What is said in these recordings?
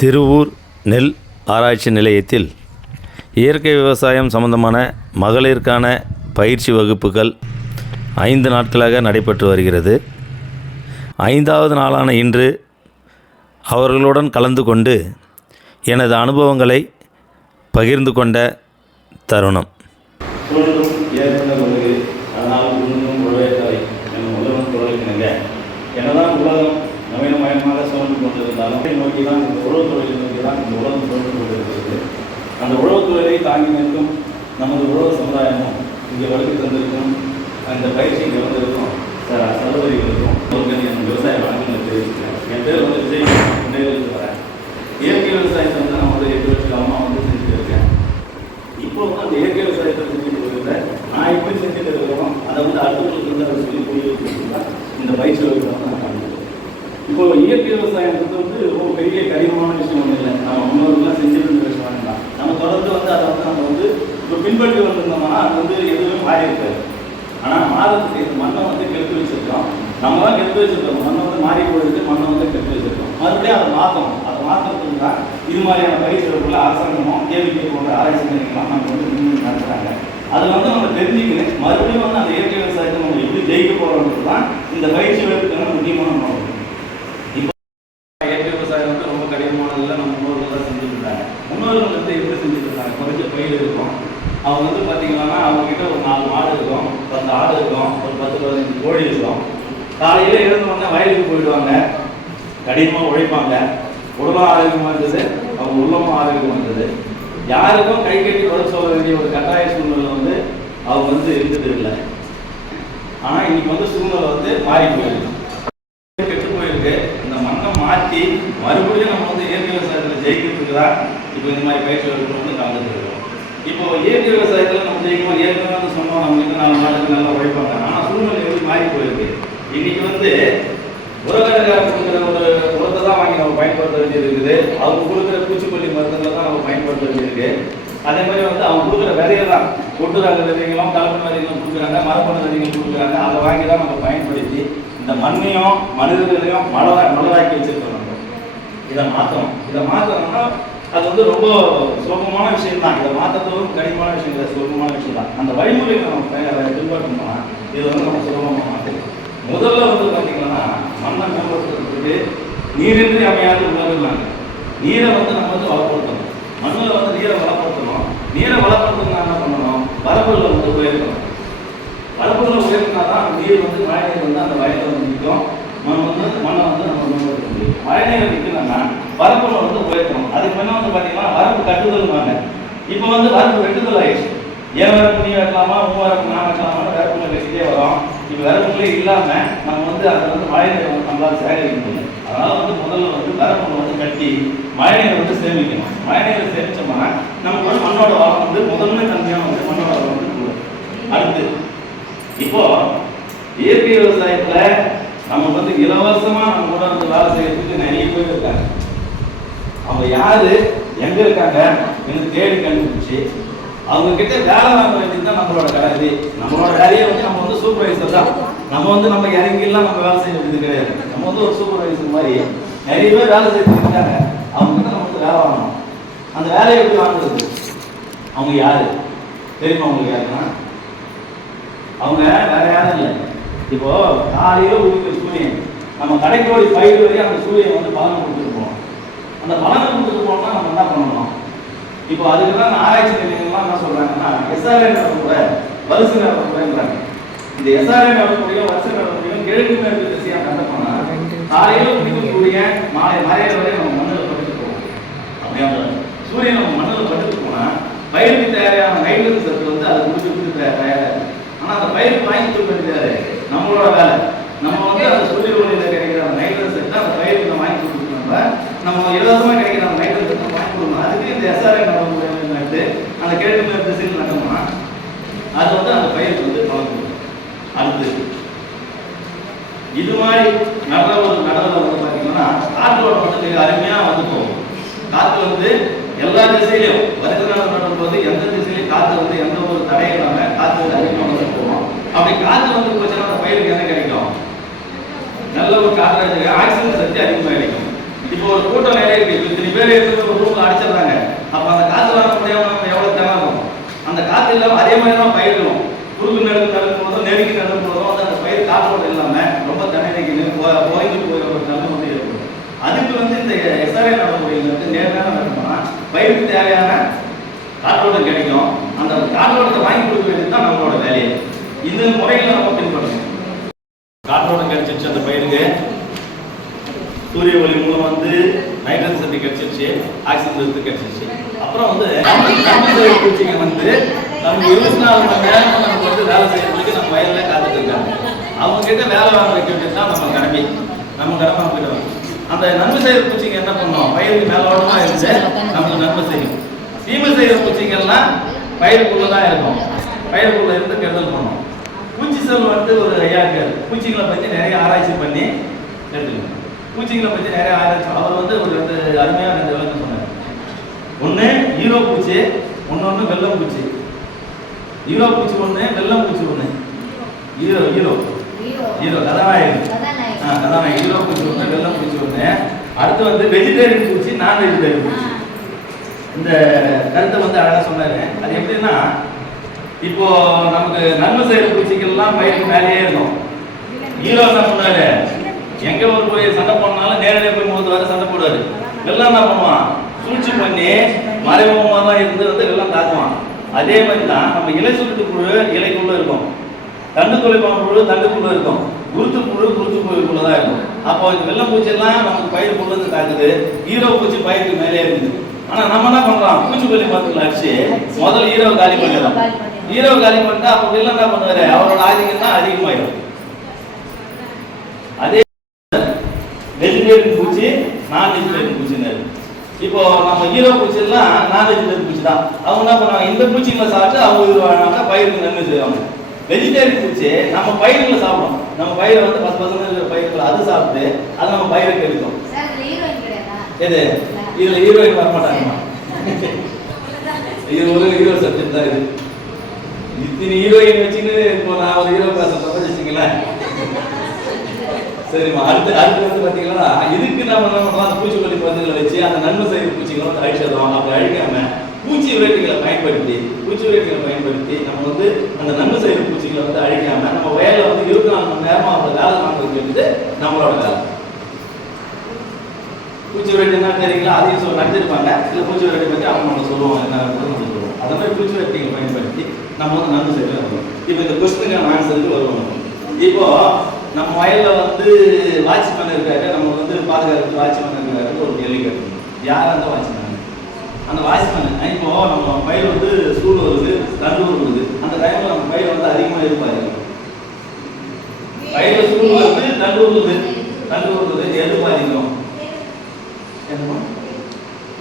திருவூர் நெல் ஆராய்ச்சி நிலையத்தில் இயற்கை விவசாயம் சம்பந்தமான மகளிருக்கான பயிற்சி வகுப்புகள் ஐந்து நாட்களாக நடைபெற்று வருகிறது. ஐந்தாவது நாளான இன்று அவர்களுடன் கலந்து கொண்டு எனது அனுபவங்களை பகிர்ந்து கொண்ட தருணம். கொண்டிருந்தாலும் நோக்கி தான் இந்த உழவு தொழிலை நோக்கி தான் இந்த உலகம் சூழ்ந்து கொண்டிருக்கிறது. அந்த உழவுத்துறையை தாங்கி நிற்கும் நமது உழவு சமுதாயமும் இங்கே வருகை தந்திருக்கும் அந்த பயிற்சி இங்கே வந்திருக்கும் ச- சகோதரிகளுக்கும் உங்களுக்கு என் விவசாய வழக்கங்களை தெரிவிக்கிறேன் என் பேர் வந்து விஜய் முன்னேறிட்டு வரேன். இயற்கை விவசாயத்தை வந்து நான் வந்து எட்டு வருஷம் காலமாக வந்து செஞ்சுட்டு இருக்கேன். இப்போ வந்து அந்த இயற்கை விவசாயத்தை செஞ்சுட்டு இருக்கிறத நான் எப்படி செஞ்சுட்டு இருக்கிறோம் அதை வந்து அடுத்தவங்களுக்கு வந்து அதை சொல்லி புரிய இந்த பயிற்சி வகுப்பு இப்போ இயற்கை விவசாயம் வந்து ரொம்ப பெரிய கடினமான விஷயம் ஒன்றும் இல்லை. நம்ம முன்னோர்கள்லாம் செஞ்சுட்டு இருந்த விஷயம் தான் நம்ம தொடர்ந்து வந்து அதை வந்து நம்ம வந்து இப்போ பின்பற்றி வந்திருந்தோம்னா அது வந்து எதுவுமே மாறி இருக்காது. ஆனால் மாறதுக்கு இந்த மண்ணை வந்து கெடுத்து வச்சிருக்கோம் நம்ம தான் கெடுத்து வச்சிருக்கோம் மண்ணை வந்து மாறி போயிருக்கு மண்ணை வந்து கெடுத்து வச்சிருக்கோம் மறுபடியும் அதை மாற்றணும் அதை மாற்றுறதுக்கு தான் இது மாதிரியான பயிற்சிகளுக்குள்ள அரசாங்கமும் கேவிகே போன்ற ஆராய்ச்சி நிலையங்கள்லாம் நம்ம வந்து முன்னின்று நடத்துறாங்க. அதில் வந்து நம்ம தெரிஞ்சுக்கணும் மறுபடியும் வந்து அந்த இயற்கை விவசாயத்தை நம்ம எப்படி ஜெயிக்க போகிறோம்ன்றது தான் இந்த பயிற்சி வகுப்புக்கான முக்கியமான நோக்கம் இப்போ இயற்கை விவசாயம் வந்து ரொம்ப கடினமானதில்லை நம்ம முன்னோர்கள் தான் செஞ்சுட்டு இருந்தாங்க முன்னோர்கள் வந்து எப்படி செஞ்சுட்டு இருந்தாங்க குறைஞ்ச பயிர் இருக்கும் அவங்க வந்து பார்த்தீங்கன்னா அவங்கக்கிட்ட ஒரு நாலு மாடு இருக்கும் பத்து ஆடு இருக்கும் ஒரு பத்து பதினஞ்சு கோழி இருக்கும். காலையில் எழுந்த உடனே வயலுக்கு போயிடுவாங்க. கடினமாக உழைப்பாங்க. உடலும் ஆரோக்கியமாக இருந்தது. அவங்க உள்ளமும் ஆரோக்கியமாக இருந்தது. யாருக்கும் கை கட்டி உடல் சொல்ல வேண்டிய ஒரு கட்டாய சூழ்நிலை வந்து அவங்க வந்து இருந்தது இல்லை. ஆனால் இன்னைக்கு வந்து சூழ்நிலை வந்து மாறி போயிருக்கு. கெட்டு போயிருக்கு. இந்த மண்ணை மாற்றி மறுபடியும் நம்ம வந்து இயற்கை விவசாயத்தில் ஜெயிக்கிறதுக்கு தான் இப்போ இந்த மாதிரி பயிற்சி வந்து கலந்துட்டு இருக்கோம். இப்போ இயற்கை விவசாயத்தில் நம்ம செய்யும்போது ஏற்கனவே வந்து சொன்னோம் நம்ம நாலு மாட்டுக்கு நல்லா உழைப்பாங்க. ஆனால் சூழ்நிலை எப்படி மாறி போயிருக்கு இன்னைக்கு வந்து உரக்கடைக்கார கொடுக்குற ஒரு உரத்தை தான் வாங்கி நம்ம பயன்படுத்த வேண்டியது இருக்குது அவங்க கொடுக்குற பூச்சிக்கொல்லி மருந்துகளை தான் நம்ம பயன்படுத்த வேண்டியிருக்கு. அதே மாதிரி வந்து அவங்க கொடுக்குற விதையை தான் கொட்டு ரக விதைகளும் கலப்பண விதைகளும் கொடுக்குறாங்க மரப்பண விதைகள் கொடுக்குறாங்க. அதை வாங்கி தான் நம்ம பயன்படுத்தி இந்த மண்ணையும் மனிதர்களையும் மலரா மலராக்கி வச்சிருக்கோம் நம்ம. இதை மாற்றணும் இதை மாற்றணும்னா அது வந்து ரொம்ப சுலபமான விஷயம் தான் இதை மாற்றத்தோடும் கடினமான விஷயம் இல்லை சுலபமான விஷயம் தான் அந்த வழிமுறைகளை நம்ம ப- இது இதை வந்து நம்ம சுலபமாக மாற்றணும் முதல்ல வந்து பார்த்தீங்கன்னா மண்ணை மேம்படுத்துறதுக்கு நீரின்றி அமையாது உணர்வுனாங்க நீரை வந்து நம்ம வந்து வளப்படுத்தணும். மண்ணில் வந்து நீரை வளப்படுத்தணும். நீரை வளப்படுத்தணும்னா என்ன பண்ணணும்? வரப்புல வந்து உயர்த்தணும். வரப்புல உயர்த்தினா தான் நீர் வந்து மழை நீர் வந்து அந்த வயலில் வந்து நிற்கும். மண் வந்து மண்ணை வந்து நம்ம மேம்படுத்த முடியும். மழை நீர் நிற்கணும்னா வரப்புல வந்து உயர்த்தணும். அதுக்கு முன்ன வந்து பார்த்தீங்கன்னா வரப்பு கட்டுதல்வாங்க இப்போ வந்து வரப்பு வெட்டுதல் ஆயிடுச்சு. ஏன் வரப்பு நீ வெட்டலாமா மூ வரப்பு நான் வெட்டலாமான்னு வரப்புல கட்டிட்டே வரோம். இப்போ வரப்புகளே இல்லாமல் நம்ம வந்து அதை வந்து மழை நீரை வந்து நம்மளால் சேகரிக்க முடியும் அதனால் வந்து முதல்ல வந்து வரப்புல வந்து கட்டி மழை நீரை வந்து சேமிக்கணும். மழை நீரை சேமிச்சோம்னா நமக்கு வந்து மண்ணோட வளம் வந்து முதன்மை தன்மையாக வந்து மண்ணோட வளம் வந்து கூடும். அடுத்து இப்போ இயற்கை விவசாயத்தில் நம்ம வந்து இலவசமாக நம்ம கூட வந்து வேலை செய்யறதுக்கு நிறைய பேர் இருக்காங்க. அவங்க யாரு? எங்க இருக்காங்க? எனக்கு தேடி கண்டுபிடிச்சு அவங்க கிட்ட வேலை வாங்க வேண்டியது தான் நம்மளோட வேலை. நம்மளோட வேலையை வந்து நம்ம வந்து சூப்பர்வைசர் தான். நம்ம வந்து நம்ம இறங்கிலாம் நம்ம வேலை செய்ய வேண்டியது கிடையாது. நம்ம வந்து ஒரு சூப்பர்வைசர் மாதிரி நிறைய பேர் வேலை செய்யறதுக்கு இருக்காங்க. அவங்க கிட்ட நம்ம வந்து வேலை வாங்கணும். அந்த வேலையை எப்படி வாங்குறது? அவங்க யாரு? தெரியுமா அவங்களுக்கு யாருன்னா? அவங்க வேற யாரும் இல்லை. இப்போ காலையில உதிக்கிற சூரியன். நம்ம கடைக்கோடி பயிர் வரையும் அந்த சூரியன் வந்து பலனை கொடுத்துட்டு அந்த பலனை கொடுத்துட்டு போனோம்னா நம்ம என்ன பண்ணணும்? இப்போ அதுக்கு தான் ஆராய்ச்சி நிலையங்கள்லாம் என்ன சொல்றாங்கன்னா எஸ்ஆர்ஐ நடத்தக்கூட வரிசை நடத்தக்கூடாதுன்றாங்க இந்த எஸ்ஆர்ஐ நடத்தக்கூடிய வரிசை நடத்தக்கூடிய கிழக்கு மேற்கு திசையாக கண்டப்போனா காலையில் குடிக்கக்கூடிய மாலை மறையிற வரை நம்ம மண்ணில் படுத்து போவோம். அப்படியே சூரியன் நம்ம மண்ணில் படுத்து போனா பயிருக்கு தேவையான நைட்ரஜன் சத்து வந்து அதை குடிச்சு குடிச்சு தயாராக ஆனா அந்த பயிருக்கு வாங்கி கொடுக்க நம்மளோட வேலை. நம்ம வந்து அந்த சூரிய ஒளியில் கிடைக்கிற அந்த நைட்ரஜன் சத்து அந்த பயிருக்கு வாங்கி கொடுக்கணும்ல நம்ம இலவசமா கிடைக்கிற அந்த நைட்ரஜன் சத்து வாங்கி கொடுக்கணும். அதுக்கு இந்த எஸ்ஆர்ஐ நட்டு அந்த கிழக்கு மேற்கு திசையில் நட்டோம்னா அது வந்து அந்த பயிருக்கு வந்து பலன் அடுத்து இது மாதிரி நடந்த ஒரு நடவுல வந்து பார்த்தீங்கன்னா காற்றோட மட்டும் மிக அருமையாக வந்து போகும். காற்று வந்து எல்லா திசையிலையும் வருகிற நாள் போது எந்த திசையிலையும் காற்று வந்து எந்த ஒரு தடையும் இல்லாமல் காற்று வந்து அதிகமாக வந்து போகும். அப்படி காற்று வந்து போச்சுன்னா அந்த பயிருக்கு என்ன கிடைக்கும்? நல்ல ஒரு காற்று ஆக்சிஜன் சக்தி அதிகமாக கிடைக்கும். இப்போ ஒரு கூட்டம் நிறைய இருக்கு. இத்தனை பேர் பேர் ஒரு ரூம்ல அடைச்சிடுறாங்க. அப்ப அந்த காத்து வர முடியாம நம்ம எவ்வளவு திணறணும் அந்த காத்து இல்லாம அதே மாதிரி தான் பயிர்களும் குறுக்கு நடுக்கு நடக்கும் போதும் நெருக்கி நடக்கும் போதும் வந்து அந்த பயிர் காற்றோட இல்லாம ரொம்ப தண்ணி போய்ந்து போய் ஒரு தன்மை வந்து ஏற்படும் அதுக்கு வந்து இந்த எஸ்ஆர்ஐ நடைமுறையில் வந்து நேர்மையான நடக்கணும்னா பயிருக்கு தேவையான காற்றோட்டம் கிடைக்கும் அந்த காற்றோட்டத்தை வாங்கி கொடுக்க வேண்டியது தான் நம்மளோட வேலையை இந்த முறையில நம்ம பின்பற்றணும் காற்றோட்டம் கிடைச்சிருச்சு அந்த பயிருக்கு சூரிய ஒளி மூலம் வந்து நைட்ரஜன் சக்தி கிடைச்சிருச்சு ஆக்சிஜன் சக்தி கிடைச்சிருச்சு அப்புறம் வந்து பூச்சிங்க வந்து நம்ம இருபத்தி நாலு மணி நேரம் நமக்கு வந்து வேலை செய்யறதுக்கு நம்ம வயல்ல காத்துட்டு இருக்காங்க. அவங்க கிட்ட வேலை வாங்க வைக்க வேண்டியது தான் நம்ம கடமை. நம்ம கடமை அவங்க. அந்த நன்மை செய்யற பூச்சிங்க என்ன பண்ணும்? பயிருக்கு மேலோட்டமா இருந்து நமக்கு நன்மை செய்யும். தீமை செய்யற பூச்சிங்க எல்லாம் பயிருக்குள்ள தான் இருக்கும். பயிருக்குள்ள இருந்து கெடுதல் பண்ணும். பூச்சி செல் வந்து ஒரு ஐயா இருக்காரு. பூச்சிகளை பத்தி நிறைய ஆராய்ச்சி பண்ணி எடுத்துக்கணும். பூச்சிகளை பத்தி நிறைய ஆராய்ச்சி அவர் வந்து ஒரு ரெண்டு அருமையான விளக்கம் ஒண்ணு ஈரோ பூச்சி ஒன்னொன்னு வெள்ளம் பூச்சி. ஈரோ பூச்சி ஒண்ணு வெள்ளம் பூச்சி ஒண்ணு. ஈரோ ஈரோ. ஈரோ. கதாநாயகன். ஆ, கதாநாயகன். ஈரோ பூச்சி ஒண்ணு வெள்ளம் பூச்சி ஒண்ணு. அடுத்து வந்து வெஜிடேரியன் பூச்சி நான் வெஜிடேரியன் பூச்சி. இந்த கருத்தை வந்து அழகா சொன்னாரு. அது எப்படின்னா இப்போ நமக்கு நன்மை செய்யற பூச்சிகள்லாம் பயிருக்கு மேலேயே இருக்கும். ஹீரோ என்ன பண்ணாரு எங்க ஒரு போய் சண்டை போனாலும் நேரடியாக போய் முகத்து வர சண்டை போடுவாரு. வெள்ளம் என்ன பண்ணுவான்? சூழ்ச்சி பண்ணி மறைமுகமாக தான் இருந்து வந்து வெள்ளம் தாக்குவான் அதே மாதிரி தான் நம்ம இலை சுருட்டு புழு இலைக்குள்ள இருக்கும். தண்டு தொலைப்பான் புழு தண்டுக்குள்ள இருக்கும். குருத்து புழு குருத்து புழுக்குள்ள தான் இருக்கும். அப்போ இந்த வெள்ளம் பூச்சியெல்லாம் நமக்கு பயிர் கொண்டு வந்து தாக்குது. ஈரோ பூச்சி பயிருக்கு மேலே இருக்குது. ஆனா நம்ம என்ன பண்றோம்? பூச்சிக்கொல்லி மருந்துல அடிச்சு முதல்ல ஈரோ காலி பண்ணிடுறோம் ஈரோ காலி பண்ணிட்டா அப்போ வெள்ளம் என்ன பண்ணுவாரு? அவரோட ஆதிக்கம் தான் அதிகமாயிடும். அதே வெஜிடேரியன் பூச்சி நான் வெஜிடேரியன் இப்போ நம்ம ஹீரோ பூச்சி எல்லாம் நான் வெஜிடேரியன் பூச்சி தான் அவங்க என்ன பண்ணுவாங்க? இந்த பூச்சிகளை சாப்பிட்டு அவங்க இது வாங்கினாங்க பயிருக்கு நன்மை செய்வாங்க. வெஜிடேரியன் பூச்சி நம்ம பயிர்களை சாப்பிடும் நம்ம பயிரை வந்து பத்து பர்சன்டேஜ் பயிர்கள் அது சாப்பிட்டு அது நம்ம பயிருக்கு எடுக்கும் எது? இதுல ஹீரோயின் வர மாட்டாங்கம்மா. இது ஒரு ஹீரோ சப்ஜெக்ட் தான் இது. இத்தனை ஹீரோயின் வச்சுன்னு இப்போ நான் ஒரு ஹீரோ பேச வச்சுங்களேன் சரிம்மா. அடுத்து அடுத்து வந்து பாத்தீங்கன்னா இதுக்கு நம்ம என்ன பண்ணலாம்? அந்த பூச்சிக்கொல்லி மருந்துகளை வச்சு அந்த நன்மை செய்கிற பூச்சிகளை வந்து அப்படி அழிக்காம பூச்சி விரட்டிகளை பயன்படுத்தி பூச்சி விரட்டிகளை பயன்படுத்தி நம்ம வந்து அந்த நன்மை செய்கிற பூச்சிகளை வந்து அழிக்காம நம்ம வேலை வந்து இருபத்தி நாலு மணி நேரமா அவங்க வேலை வாங்குறது வந்து நம்மளோட வேலை. பூச்சி விரட்டி என்ன தெரியுங்களா? அதையும் சொல்ல நடத்திருப்பாங்க. இல்லை பூச்சி விரட்டி பற்றி அவங்க நம்ம சொல்லுவாங்க. என்ன நம்ம சொல்லுவோம். அந்த மாதிரி பூச்சி விரட்டிகளை பயன்படுத்தி நம்ம வந்து நன்மை செய்யலாம். இப்போ இந்த கொஸ்டினுக்கான ஆன்சருக்கு வருவோம். இப்போ நம்ம வயலில் வந்து வாட்ச்மேன் இருக்காரு நம்ம வந்து பாதுகாப்பு வாட்ச்மேன் இருக்காரு ஒரு கேள்வி கேட்கணும். யார் அந்த வாட்ச்மேன்? அந்த வாட்ச்மேன் இப்போ நம்ம பயிர் வந்து சூடு வருது தண்ணூர் வருது. அந்த டைமில் நம்ம பயிர் வந்து அதிகமாக இருப்பாரு. பயிர்ல சூடு வருது தண்ணூர் வருது. தண்ணூர் வருது எது பாதிக்கும் என்னமா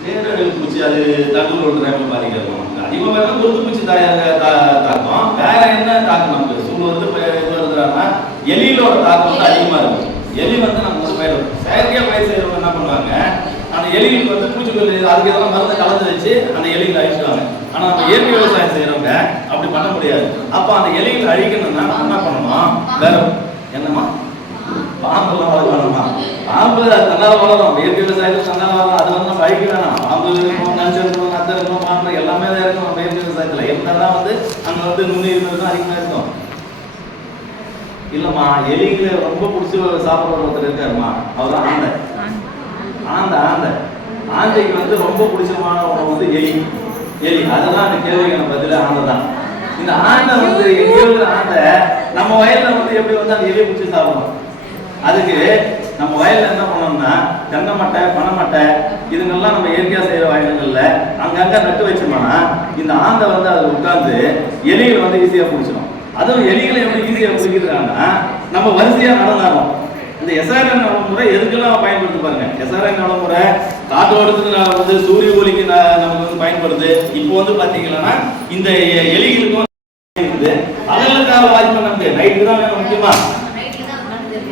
நேரடி பூச்சி அது தண்டு ஒரு டைமில் பாதிக்கிறோம் அதிகமாக வேணா குருத்து பூச்சி தாயாக தாக்கம். வேற என்ன தாக்கம் நமக்கு? சூடு வந்து இப்ப இது வருதுன்னா எலியிலோட தாக்கம் வந்து அதிகமா இருக்கும் எலி வந்து நம்ம வந்து பயிர் செயற்கையா பயிர் செய்யறவங்க என்ன பண்ணுவாங்க அந்த எலிகளுக்கு வந்து பூச்சிக்கொல்லி அதுக்கு எதெல்லாம் மருந்து கலந்து வச்சு அந்த எலிகளை அழிச்சுவாங்க ஆனா நம்ம இயற்கை விவசாயம் செய்யறவங்க அப்படி பண்ண முடியாது. அப்ப அந்த எலிகளை அழிக்கணும்னா நம்ம என்ன பண்ணணும்? வேற என்னமா பாம்பெல்லாம் வளர்க்க வேணாமா பாம்பு அது தன்னால வளரும். இயற்கை விவசாயத்துக்கு தன்னால வளரும். அது வந்து நம்ம அழிக்க வேணாம். பாம்பு இருக்கும் நஞ்சு இருக்கும் நத்தை இருக்கும் பாம்பு எல்லாமே தான் இருக்கும் நம்ம இயற்கை விவசாயத்துல. இருந்தால் தான் வந்து அங்க வந்து நுண்ணுயிர்கள் தான் அதிகமா இருக்கும் இல்லம்மா எலிகளை ரொம்ப பிடிச்சி சாப்பிட்ற ஒருத்தர் இருக்காருமா அவர் ஆந்தை ஆந்தை ஆந்தை ஆந்தைக்கு வந்து ரொம்ப பிடிச்சமான உணவு வந்து எலி. எலி. அதுதான் அந்த கேள்விக்கான பதில் ஆந்தை தான். இந்த ஆந்தை வந்து எங்கேயோ ஆந்தை நம்ம வயல்ல வந்து எப்படி வந்து அந்த எலியை பிடிச்சி சாப்பிடும் அதுக்கு நம்ம வயல்ல என்ன பண்ணோம்னா தென்னை மட்டை பனை மட்டை இதுங்கெல்லாம் நம்ம இயற்கையா செய்யற வயல்கள்ல அங்கங்க நட்டு வச்சோம்னா இந்த ஆந்தை வந்து அதில் உட்கார்ந்து எலிகள் வந்து ஈஸியா பிடிச்சிடும். அதுவும் எலிகளை எப்படி ஈஸியா பிடிக்கிறாங்கன்னா நம்ம வரிசையா நடந்தாலும். இந்த எஸ்ஆர்என் நடைமுறை எதுக்கெல்லாம் பயன்படுத்தி பாருங்க. எஸ்ஆர்என் நடைமுறை காற்றோட்டத்துக்கு நான் வந்து சூரிய ஒளிக்கு நான் நமக்கு வந்து பயன்படுது. இப்போ வந்து பாத்தீங்கன்னா இந்த எ- எலிகளுக்கும் இருக்குது அதெல்லாம் வாட்ச் பண்ண முடியாது நைட்டு தான் வேணும் முக்கியமா.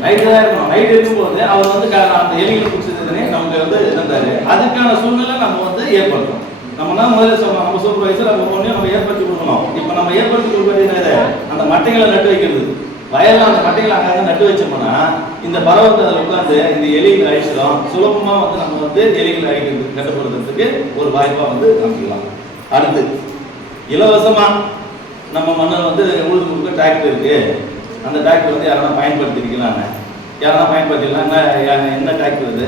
நைட்டு தான் இருக்கணும். நைட் இருக்கும்போது அவர் வந்து அந்த எலிகளை பிடிச்சதுன்னு நமக்கு வந்து இருந்தாரு அதுக்கான சூழ்நிலை நம்ம வந்து ஏற்படுத்தணும். நம்ம தான் முதல்ல சொல்றோம். நம்ம சூப்பர்வைசர் நம்ம ஒன்றையும் நம்ம ஏற்படுத்தி கொடுக்கணும். இப்போ நம்ம ஏற்படுத்தி கொடுக்கறது அந்த மட்டைகளை நட்டு வைக்கிறது. வயல்ல அந்த மட்டைகளை அங்கே நட்டு வச்சோம்னா இந்த பறவை அதில் உட்காந்து இந்த எலிகள் அழிச்சிடும் சுலபமாக வந்து நம்ம வந்து எலிகள் அழிக்கிறது கட்டுப்படுத்துறதுக்கு ஒரு வாய்ப்பாக வந்து அமைக்கலாம் அடுத்து இலவசமாக நம்ம மண்ணில் வந்து உழுது கொடுக்க டிராக்டர் இருக்கு. அந்த டிராக்டர் வந்து யாரா பயன்படுத்திருக்கலாங்க யாரா பயன்படுத்திக்கலாம் என்ன என்ன டிராக்டர் இது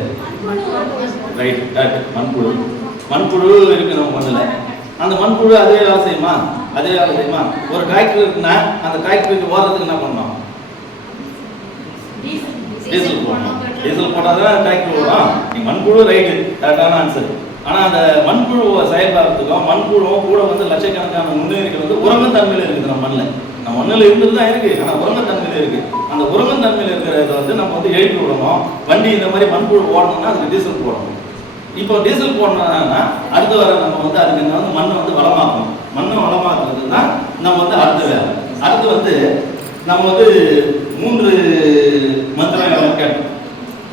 ரைட் டிராக்டர் மண்புழு. மண்புழு இருக்கு நம்ம மண்ணில். அந்த மண்புழு அதே வேலை செய்யுமா? அதே வேலை செய்யுமா? ஒரு டிராக்டர் இருக்குன்னா அந்த டிராக்டருக்கு ஓடுறதுக்கு என்ன பண்ணணும்? டீசல் போடணும். டீசல் போட்டால் தான் டிராக்டர் ஓடும். நீ மண்புழு ரைட்டு. கரெக்டான ஆன்சர் ஆனால் அந்த மண்புழு செயல்பாடுறதுக்கும் மண்புழுவும் கூட வந்து லட்சக்கணக்கான நுண்ணுயிர்கள் வந்து உரங்கத்தன்மையில் இருக்குது நம்ம மண்ணில். நம்ம மண்ணில் இருந்துட்டு தான் இருக்குது ஆனால் உரங்கத்தன்மையில் இருக்குது அந்த உரங்கத்தன்மையில் இருக்கிறத வந்து நம்ம வந்து எழுப்பி விடணும். வண்டி இந்த மாதிரி மண்புழு ஓடணும்னா அதுக்கு டீசல் போடணும். இப்போ டீசல் போடணும்னா அடுத்து வர நம்ம வந்து அதுக்கு என்ன வந்து மண்ணை வந்து வளமாக்கணும். மண்ணை வளமாக்குறது தான் நம்ம வந்து அடுத்த வேலை. அடுத்து வந்து நம்ம வந்து மூன்று மந்திரம் கேட்டோம்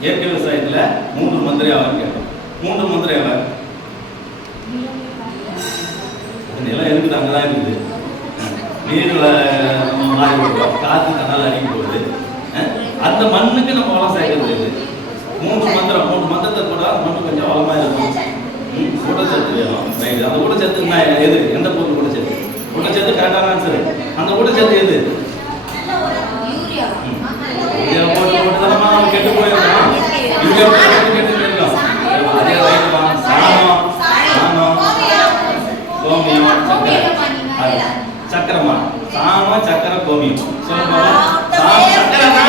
இயற்கை விவசாயத்தில் மூன்று மந்திரம் கேட்டோம் மூன்று மந்திரம் எவை? நிலம் இருக்குது அங்கே தான் இருக்குது. நீரில் காற்று கண்ணால் அடிக்க போது அஹ், அந்த மண்ணுக்கு நம்ம வளம் சேர்க்கிறது மூன்று மந்திரம் மூன்று மந்திரத்தை கூட மண்ணு கொஞ்சம் வளமாக இருக்கும் ஊட்டச்சத்து வேணும். ரைட் அந்த ஊட்டச்சத்து நான் எது? எந்த பொருள் ஊட்டச்சத்து? ஊட்டச்சத்து கரெக்டான ஆன்சர் அந்த ஊட்டச்சத்து எது இதை போட்டு போட்டு தானே நம்ம கெட்டு போயிருக்கோம் இங்கே போட்டு கெட்டு போயிருக்கோம் அதே ரைட்டு தான் சாணம் சாணம் கோமியம் சக்கரை அது சக்கரமா சாமம் சக்கரை கோமியம் சொல்லுங்க சாமம் சக்கரைனா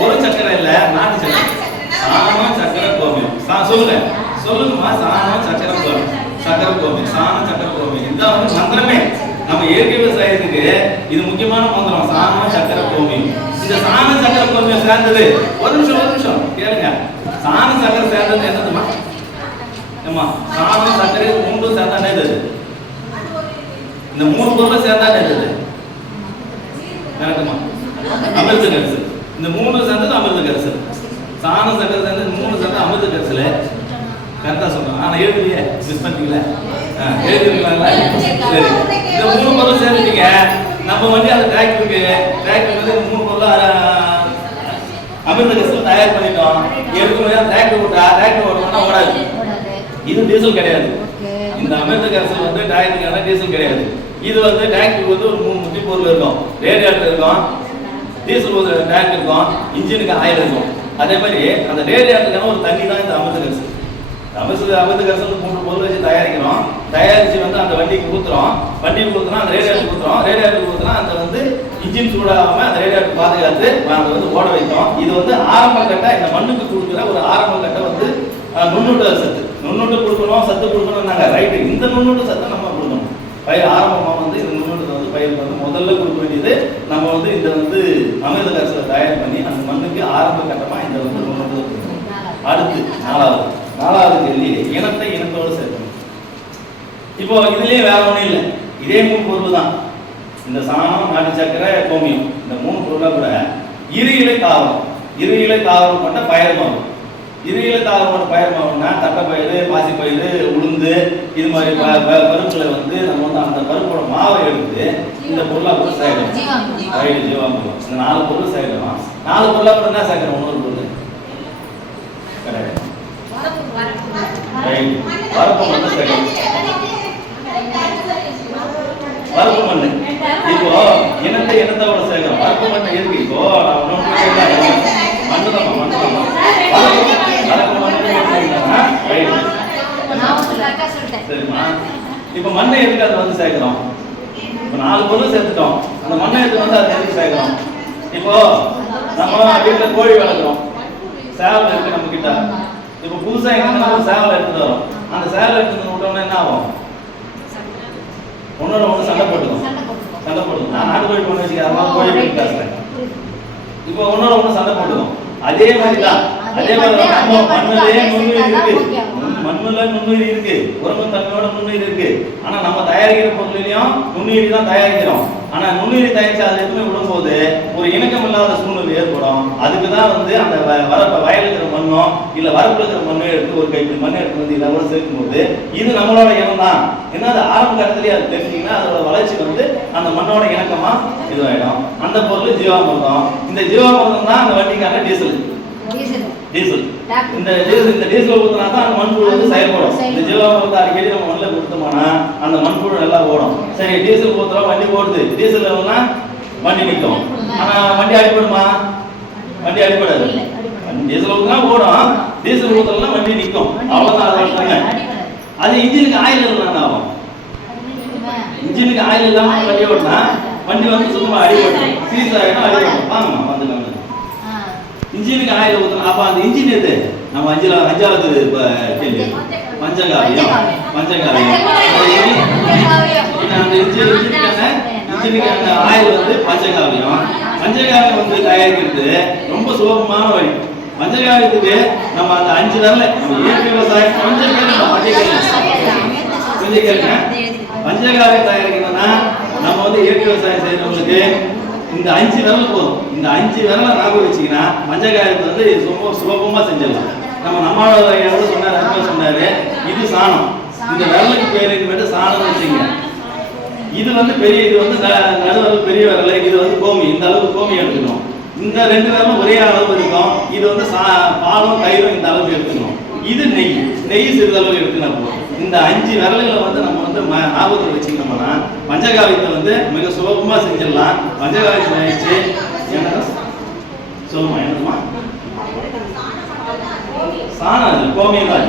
ஒரு சக்கரை இல்ல நாட்டு சக்கரை சாமம் சக்கரை கோமியம் சா சொல்லுங்க. சொல்லுங்கம்மா. சாணம் சக்கர கோமி சக்கரை கோமி சாணம் சக்கரை கோமி இதுதான் வந்து மந்திரமே. நம்ம இயற்கை விவசாயத்துக்கு இது முக்கியமான மந்திரம். சாணம் சக்கர கோமி இந்த சாண சக்கரை கோமியம் சேர்ந்தது. ஒரு நிமிஷம் ஒரு நிமிஷம். கேளுங்க. சாண சக்கர சேர்ந்தது என்னதுமா ஏம்மா சாணம் சக்கரை மூன்று சேர்ந்தா என்னது இந்த மூணு பொருளை சேர்ந்தா என்னது கரெக்டுமா அமிர்த கரிசல். இந்த மூணு சேர்ந்தது அமிர்த கரிசல். சாண சக்கரை சேர்ந்தது மூணு சேர்ந்தது அமிர்த கரிசல். கரெக்டா சொல்றேன். ஆனா எழுதுலையே மிஸ் பண்ணிட்டீங்களா? எழுதுறீங்களா சரி. இந்த மூணு பொருள் சேர்ந்துட்டீங்க. நம்ம வந்து அந்த டிராக்டருக்கு டிராக்டர் வந்து மூணு பொருள் அமிர்த கரிசல் தயார் பண்ணிட்டோம். எடுக்கணும் டிராக்டர் விட்டா டிராக்டர் ஓடணும்னா ஓடாது. இது டீசல் கிடையாது. இந்த அமிர்த கரைசல் வந்து டயத்துக்கான டீசல் கிடையாது. இது வந்து டேங்க்கு வந்து ஒரு மூணு முக்கிய பொருள் இருக்கும். ரேடியேட்டர் இருக்கும். டீசல் டேங்க் இருக்கும். இன்ஜினுக்கு ஆயில் இருக்கும். அதே மாதிரி அந்த ரேடியேட்டருக்கான ஒரு தண்ணி தான் இந்த அமிர்த கரைசல். அமிர்த அமிர்த மூன்று பொருள் வச்சு தயாரிக்கிறோம். தயாரிச்சு வந்து அந்த வண்டிக்கு கொடுத்துறோம் வண்டிக்கு ஊத்துறோம் அந்த ரேடியேட்டர் ஊத்துறோம் ரேடியேட்டர் ஊத்துறோம் அந்த வந்து இன்ஜின் சூடாகாம அந்த ரேடியேட்டர் பாதுகாத்து அதை வந்து ஓட வைக்கிறோம் இது வந்து ஆரம்ப கட்ட இந்த மண்ணுக்கு கொடுக்குற ஒரு ஆரம்ப கட்ட வந்து அஹ், நுண்ணூட்ட சத்து. நுண்ணூட்டு கொடுக்கணும் சத்து கொடுக்கணும்னாங்க ரைட்டு இந்த நுண்ணூட்டு சத்தை நம்ம கொடுக்கணும். பயிர் ஆரம்பமாக வந்து இந்த நுண்ணூட்டத்தை வந்து பயிர் வந்து முதல்ல கொடுக்க வேண்டியது நம்ம வந்து இந்த வந்து அமிர்த கரிசலை தயார் பண்ணி அந்த மண்ணுக்கு ஆரம்ப கட்டமாக இந்த வந்து நுண்ணூட்டத்தை அடுத்து நாலாவது. நாலாவது கேள்வி இனத்தை இனத்தோடு சேர்க்கணும் இப்போ இதுலயே வேற ஒன்றும் இல்லை. இதே மூணு பொருள் தான். இந்த சாணம் நாட்டு சக்கரை கோமியம். இந்த மூணு பொருளா கூட இரு இலை தாவரம் இரு இலை தாவரம் பண்ண பயிர் மாறும் இரு இலை தாவரம் பயிர் மாவுன்னா தட்டைப்பயிறு பாசிப்பயிறு உளுந்து இது மாதிரி ப- பருப்புகளை வந்து நம்ம வந்து அந்த பருப்போட மாவை எடுத்து இந்த பொருளா கூட சேர்க்கணும் ஜீவாமிர்தம். ரைட்டு இந்த நாலு பொருள் சேர்க்கலாம் நாலு பொருளா கூட என்ன சேர்க்கணும்? ஒன்று பொருள். கிடையாது பருப்பு மண்ணு சேர்க்கணும். பருப்பு மண்ணு. இப்போ இனத்தை இனத்தோட சேர்க்கிறோம் பருப்பு மண்ணு இருக்கு இப்போ? நான் மண்ணு தான் மண்ணு தான் பருப்பு பருப்பு மண்ணு எடுத்துக்கிட்டோம்னா, right. சரிம்மா. இப்போ மண்ணை எதுக்கு அதை வந்து சேர்க்கிறோம்? இப்போ நாலு பொருள் சேர்த்துட்டோம். அந்த மண்ணை எடுத்து வந்து அதை எதுக்கு சேர்க்கிறோம்? இப்போ நம்ம வீட்டில் கோழி வளர்க்குறோம். சேவல் இருக்கு நம்ம கிட்ட இப்போ புதுசா எங்கன்னா ஒரு சேவல் எடுத்துட்டு வரோம். அந்த சேவல் எடுத்துட்டு விட்டோம்னா என்ன ஆகும்? ஒன்னோட ஒன்று சண்டை போட்டுக்கும் சண்டை போட்டுக்கும் நான் நாட்டு கோழி பண்ண வச்சுக்கிறேன் கோழி பண்ணி பேசுறேன் இப்போ ஒன்னோட ஒன்று சண்டை போட்டுக்கும் அதே மாதிரி தான் அதே மாதிரி நம்ம மண்ணிலே நுண்ணுயிர் இருக்கு. மண்ணுல நுண்ணுயிர் இருக்கு. உரம தன்மையோட நுண்ணுயிர் இருக்கு. ஆனா நம்ம தயாரிக்கிற பொருளிலையும் நுண்ணுயிர் தான் தயாரிக்கிறோம். ஆனா நுண்ணுயிர் தயாரிச்சு அதை எதுவுமே விடும்போது ஒரு இணக்கம் இல்லாத சூழ்நிலை ஏற்படும். அதுக்கு தான் வந்து அந்த வ- வரப்ப வயல் இருக்கிற மண்ணோ இல்ல வரப்புல இருக்கிற மண்ணோ எடுத்து ஒரு கைப்பிடி மண் எடுத்து வந்து இதோட சேர்க்கும்போது இது நம்மளோட இனம் தான். ஏன்னா அது ஆரம்ப காலத்திலேயே அது தெரிஞ்சீங்கன்னா அதோட வளர்ச்சி வந்து அந்த மண்ணோட இணக்கமா இதுவாயிடும். அந்த பொருள் ஜீவாமிர்தம். இந்த ஜீவாமிர்தம் தான் அந்த வண்டிக்கான டீசல். டீசல். இந்த டீசல் இந்த டீசல் ஊத்துனா தான் அந்த மண்புழு வந்து செயல்படும். இந்த ஜீவாமிர்தம் அடிக்கடி நம்ம மண்ணில் கொடுத்தோம்னா அந்த மண்புழு நல்லா ஓடும். சரி டீசல் ஊத்துறோம் வண்டி ஓடுது. டீசல் இல்லைன்னா வண்டி நிற்கும். ஆனா வண்டி அடிபடுமா? வண்டி அடிபடாது. டீசல் ஊத்துனா ஓடும். டீசல் ஊத்தலாம் வண்டி நிற்கும். அவ்வளவுதான் அது இன்ஜினுக்கு ஆயில் இருந்தா ஆகும்? இன்ஜினுக்கு ஆயில் இல்லாம வண்டி ஓட்டினா வண்டி வந்து சுத்தமா அடிபடும். சீஸ் ஆகிடும் அடிபடும். வாங்கம்மா. இன்ஜினுக்கு ஆயில் ஊற்றணும் அப்போ அந்த இன்ஜின் எது நம்ம அஞ்சு அஞ்சாவது இப்போ கேள்வி. பஞ்சகாவியம். பஞ்சகாவியம். அந்த இன்ஜின் இன்ஜினுக்கான இன்ஜினுக்கான ஆயில் வந்து பஞ்சகாவியம். பஞ்சகாவியம் வந்து தயாரிக்கிறது ரொம்ப சுலபமான வழி. பஞ்சகாவியத்துக்கு நம்ம அந்த அஞ்சு நம்ம இயற்கை விவசாயம் கொஞ்சம் கேளுங்க. கொஞ்சம் கேளுங்க. பஞ்சகாவியம் தயாரிக்கணும்னா நம்ம வந்து இயற்கை விவசாயம் செய்யறவங்களுக்கு இந்த அஞ்சு விரல் போதும். இந்த அஞ்சு விரலை ஞாபகம் வச்சீங்கன்னா பஞ்சகாயத்தை வந்து ரொம்ப சுலபமா செஞ்சிடலாம். நம்ம நம்மளோட கூட சொன்னார் அருமையா சொன்னாரு. இது சாணம். இந்த விரலுக்கு பேர் இனிமேட்டு சாணம் வச்சுங்க இது வந்து பெரிய இது வந்து ந- நடுவரல் பெரிய விரல் இது வந்து கோமி. இந்த அளவுக்கு கோமி எடுத்துக்கணும். இந்த ரெண்டு விரலும் ஒரே அளவு இருக்கும். இது வந்து சா- பாலும் கயிறும் இந்த அளவுக்கு எடுத்துக்கணும். இது நெய். நெய் சிறிதளவு எடுத்துனா போதும். இந்த அஞ்சு விரல்களை வந்து நம்ம வந்து ம- ஞாபகத்தில் வச்சுக்கணும்னா பஞ்சகாவியத்தை வந்து மிக சுலபமாக செஞ்சிடலாம். பஞ்சகாவியத்தை வச்சு என்ன சொல்லுமா என்னமா சாணம் அது கோமியம் தான்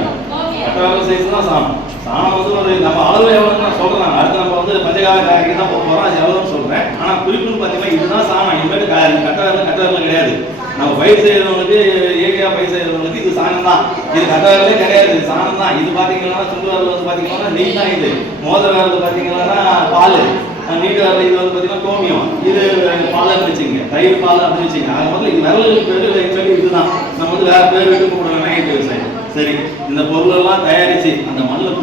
கட்டவாக சைஸ் தான் சாணம். சாணம் வந்து ஒரு நம்ம அளவு எவ்வளோன்னு நான் அடுத்து நம்ம வந்து பஞ்சகாவிய காய்கறி தான் போக போகிறோம் அது எவ்வளோன்னு சொல்கிறேன் ஆனால் குறிப்புன்னு பார்த்தீங்கன்னா இதுதான் சாணம். இனிமேட்டு கட்டவிரல கட்டவிரல கிடையாது. நம்ம பயிர் செய்யறவங்களுக்கு ஏரியா பயிர் செய்யறவங்களுக்கு இது சாணம் தான். இது கட்டவிரலே கிடையாது சாணம் தான். இது பாத்தீங்கன்னா சுண்டு வரல வந்து பாத்தீங்கன்னா நெய் தான் இது. மோத வரல பாத்தீங்கன்னா பால். நீட்டு வரல இது வந்து பாத்தீங்கன்னா கோமியம். இது பால் வச்சுங்க தயிர் பால் அப்படின்னு வச்சுங்க அது முதல்ல இது விரலுக்கு பேர் ஆக்சுவலி இதுதான். நம்ம வந்து வேற பேர் விட்டு போடுவோம் நைட்டு விவசாயம். சரி இந்த பொருளெல்லாம் தயாரிச்சு அந்த மண்ணில்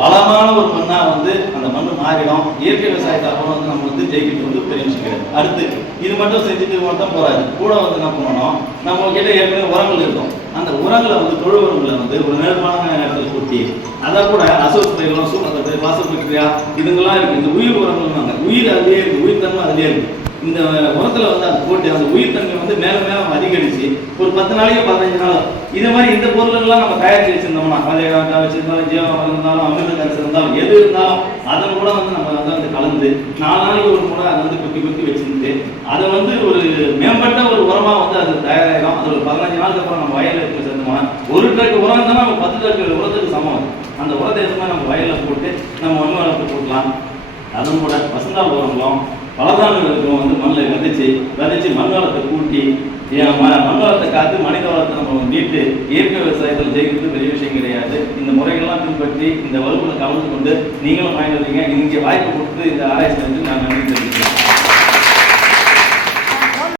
வளமான ஒரு மண்ணா வந்து அந்த மண் மாறிடும். இயற்கை விவசாயத்தை அப்புறம் வந்து நம்ம வந்து ஜெயிக்கிறது வந்து பெரிய விஷயம் கிடையாது அடுத்து இது மட்டும் செஞ்சுட்டு மட்டும் போறாது கூட வந்து என்ன பண்ணணும்? நம்ம கிட்ட ஏற்கனவே உரங்கள் இருக்கும். அந்த உரங்களை வந்து தொழு உரங்களை வந்து ஒரு நேர்மான நேரத்தில் கொட்டி அதை கூட அசோஸ்பிரேலாம் சூப்பர் வாசல் பக்டீரியா இதுங்கெல்லாம் இருக்கு. இந்த உயிர் உரங்கள் உயிர் அதுலேயே இருக்கு. உயிர் தன்மை அதுலேயே இருக்கு. இந்த உரத்தில் வந்து அது போட்டு அந்த உயிர் தன்மை வந்து மேலே மேலே அதிகரிச்சு ஒரு பத்து நாளைக்கு பதினஞ்சு நாள் இதே மாதிரி இந்த பொருளெல்லாம் நம்ம தயாரிச்சு வச்சிருந்தோம்னா பழைய வச்சிருந்தாலும் ஜீவம் இருந்தாலும் அமிர்த கரிசி இருந்தாலும் எது இருந்தாலும் அதன் கூட வந்து நம்ம வந்து வந்து கலந்து நாலு நாளைக்கு ஒரு முறை அதை வந்து குத்தி குத்தி வச்சுட்டு அதை வந்து ஒரு மேம்பட்ட ஒரு உரமாக வந்து அது தயாராகிடும் அது ஒரு பதினஞ்சு நாளுக்கு அப்புறம் நம்ம வயலில் எடுத்து சேர்ந்தோம்னா ஒரு ட்ரக் உரம் இருந்தால் நம்ம பத்து ட்ரக் உரத்துக்கு சமம். அந்த உரத்தை எடுத்து நம்ம வயலில் போட்டு நம்ம மண் வளர்த்து போட்டலாம் அதுவும் கூட வசந்தா உரங்களும் பலதானங்களுக்கும் வந்து மண்ணில் விதைச்சு விதைச்சு மண் வளத்தை கூட்டி ம- மண் வளத்தை காத்து மனித வளத்தை நம்ம மீட்டு இயற்கை விவசாயத்தில் ஜெயிக்கிறது பெரிய விஷயம் கிடையாது. இந்த முறைகள்லாம் பின்பற்றி இந்த வலுவில் கலந்து கொண்டு நீங்களும் பயன்படுறீங்க இங்கே வாய்ப்பு கொடுத்து இந்த ஆராய்ச்சி செஞ்ச